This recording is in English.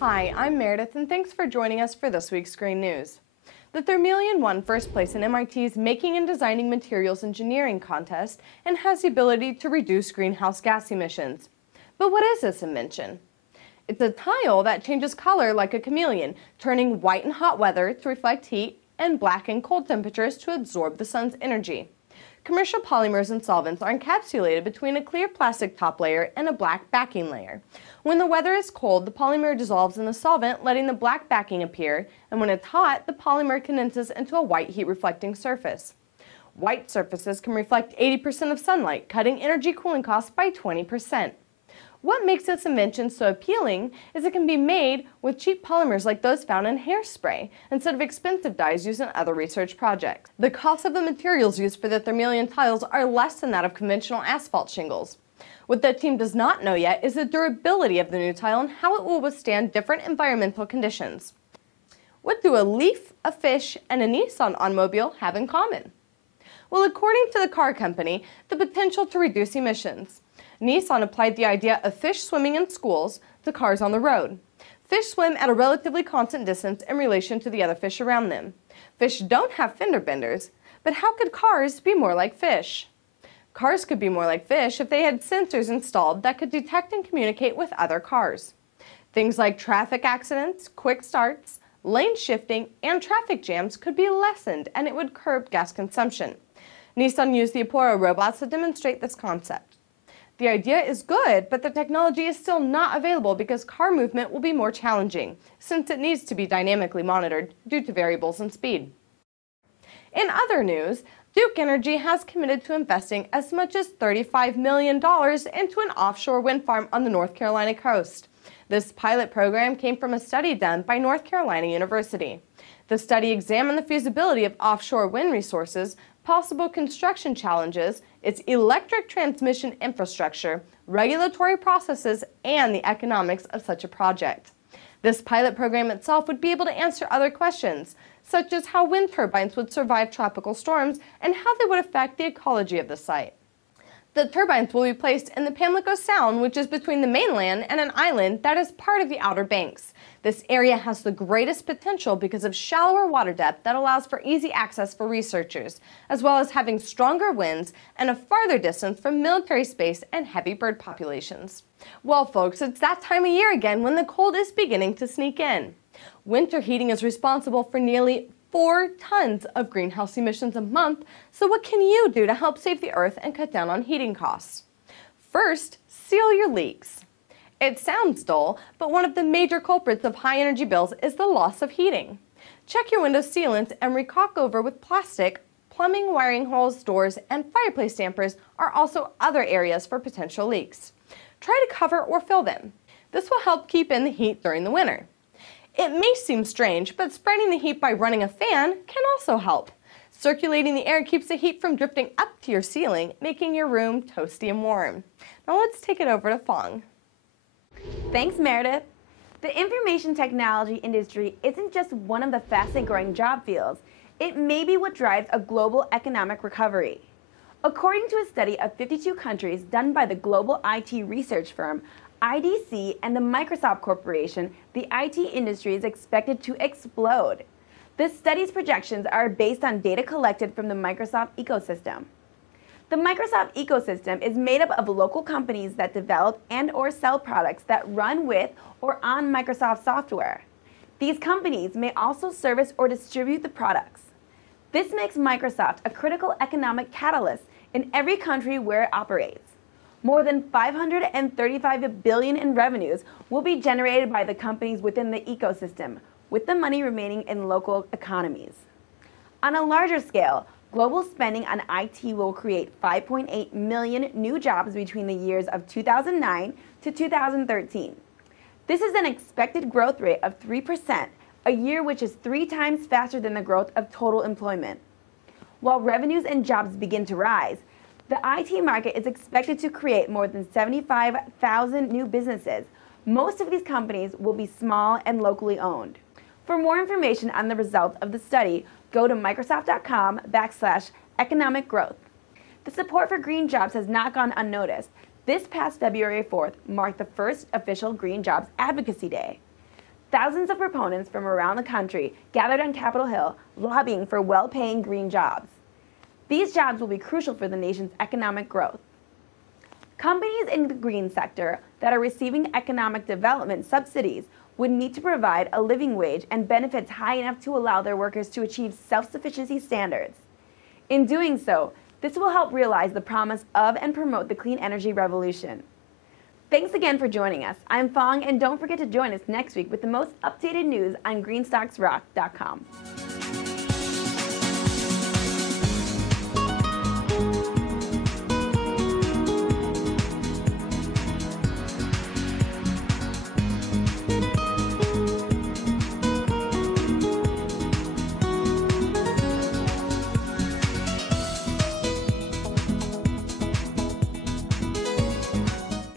Hi, I'm Meredith, and thanks for joining us for this week's Green News. The Thermeleon won first place in MIT's Making and Designing Materials Engineering contest and has the ability to reduce greenhouse gas emissions. But what is this invention? It's a tile that changes color like a chameleon, turning white in hot weather to reflect heat and black in cold temperatures to absorb the sun's energy. Commercial polymers and solvents are encapsulated between a clear plastic top layer and a black backing layer. When the weather is cold, the polymer dissolves in the solvent, letting the black backing appear, and when it's hot, the polymer condenses into a white heat-reflecting surface. White surfaces can reflect 80% of sunlight, cutting energy cooling costs by 20%. What makes this invention so appealing is it can be made with cheap polymers like those found in hairspray, instead of expensive dyes used in other research projects. The cost of the materials used for the Thermeleon tiles are less than that of conventional asphalt shingles. What the team does not know yet is the durability of the new tile and how it will withstand different environmental conditions. What do a leaf, a fish, and a Nissan automobile have in common? Well, according to the car company, the potential to reduce emissions. Nissan applied the idea of fish swimming in schools to cars on the road. Fish swim at a relatively constant distance in relation to the other fish around them. Fish don't have fender benders, but how could cars be more like fish? Cars could be more like fish if they had sensors installed that could detect and communicate with other cars. Things like traffic accidents, quick starts, lane shifting, and traffic jams could be lessened, and it would curb gas consumption. Nissan used the Apollo robots to demonstrate this concept. The idea is good, but the technology is still not available because car movement will be more challenging, since it needs to be dynamically monitored due to variables in speed. In other news, Duke Energy has committed to investing as much as $35 million into an offshore wind farm on the North Carolina coast. This pilot program came from a study done by North Carolina University. The study examined the feasibility of offshore wind resources, possible construction challenges, its electric transmission infrastructure, regulatory processes, and the economics of such a project. This pilot program itself would be able to answer other questions, such as how wind turbines would survive tropical storms and how they would affect the ecology of the site. The turbines will be placed in the Pamlico Sound, which is between the mainland and an island that is part of the Outer Banks. This area has the greatest potential because of shallower water depth that allows for easy access for researchers, as well as having stronger winds and a farther distance from military space and heavy bird populations. Well, folks, it's that time of year again when the cold is beginning to sneak in. Winter heating is responsible for nearly 4 tons of greenhouse emissions a month, so what can you do to help save the earth and cut down on heating costs? First, seal your leaks. It sounds dull, but one of the major culprits of high energy bills is the loss of heating. Check your window sealants and recaulk over with plastic. Plumbing, wiring holes, doors, and fireplace dampers are also other areas for potential leaks. Try to cover or fill them. This will help keep in the heat during the winter. It may seem strange, but spreading the heat by running a fan can also help. Circulating the air keeps the heat from drifting up to your ceiling, making your room toasty and warm. Now let's take it over to Fong. Thanks, Meredith. The information technology industry isn't just one of the fastest growing job fields. It may be what drives a global economic recovery. According to a study of 52 countries done by the global IT research firm IDC and the Microsoft Corporation, the IT industry is expected to explode. The study's projections are based on data collected from the Microsoft ecosystem. The Microsoft ecosystem is made up of local companies that develop and/or sell products that run with or on Microsoft software. These companies may also service or distribute the products. This makes Microsoft a critical economic catalyst in every country where it operates. More than $535 billion in revenues will be generated by the companies within the ecosystem, with the money remaining in local economies. On a larger scale, global spending on IT will create 5.8 million new jobs between the years of 2009 to 2013. This is an expected growth rate of 3%, a year which is 3 times faster than the growth of total employment. While revenues and jobs begin to rise, the IT market is expected to create more than 75,000 new businesses. Most of these companies will be small and locally owned. For more information on the results of the study, go to Microsoft.com/economic growth. The support for green jobs has not gone unnoticed. This past February 4th marked the first official Green Jobs Advocacy Day. Thousands of proponents from around the country gathered on Capitol Hill lobbying for well-paying green jobs. These jobs will be crucial for the nation's economic growth. Companies in the green sector that are receiving economic development subsidies would need to provide a living wage and benefits high enough to allow their workers to achieve self-sufficiency standards. In doing so, this will help realize the promise of and promote the clean energy revolution. Thanks again for joining us. I'm Fong, and don't forget to join us next week with the most updated news on greenstocksrock.com.